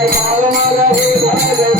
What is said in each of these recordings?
बाल बाल बाल बाल बाल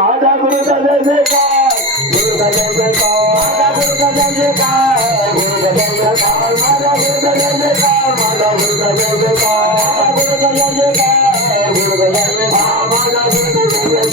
ಮಾತಾ ಗುರು ಸದ ಜಯ ಜಯ ಮಾತಾ ಗುರು ಸದ ಜಯ ಜಯ ಗುರು ಸದ ಜಯ ಮಾತಾ ಗುರು ಸದ ಜಯ ಜಯ ಗುರು ಸದ ಜಯ ಮಾತಾ ಗುರು ಸದ ಜಯ ಜಯ ಮಾತಾ ಗುರು ಸದ ಜಯ ಜಯ ಗುರು ಸದ ಜಯ ಮಾತಾ ಗುರು ಸದ ಜಯ ಜಯ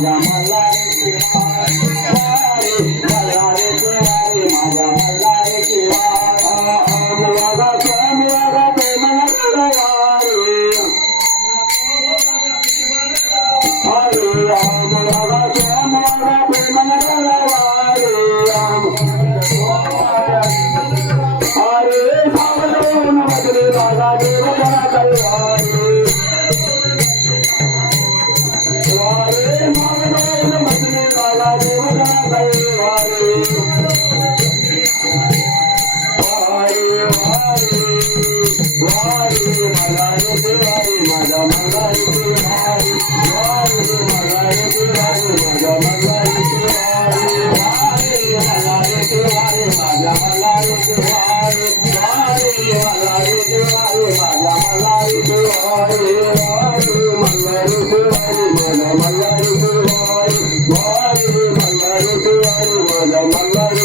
I'm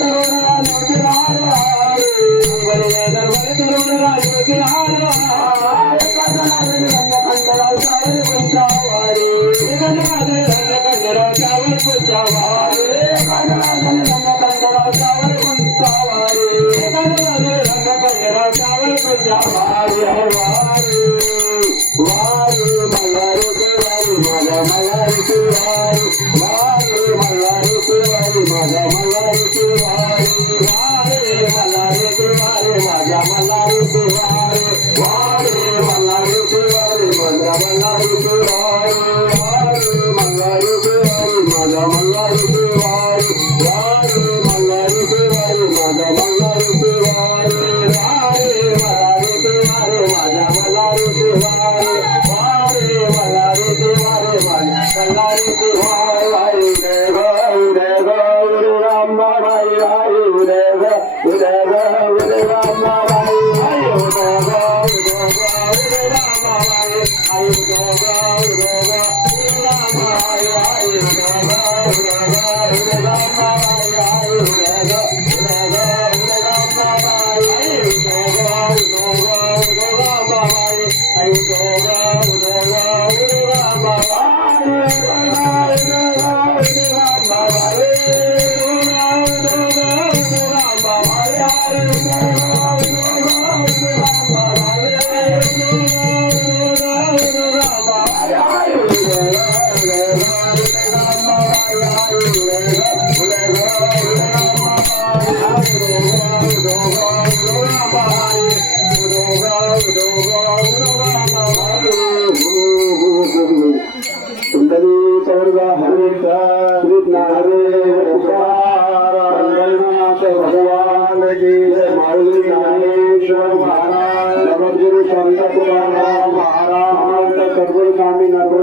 Thank uh you. -huh.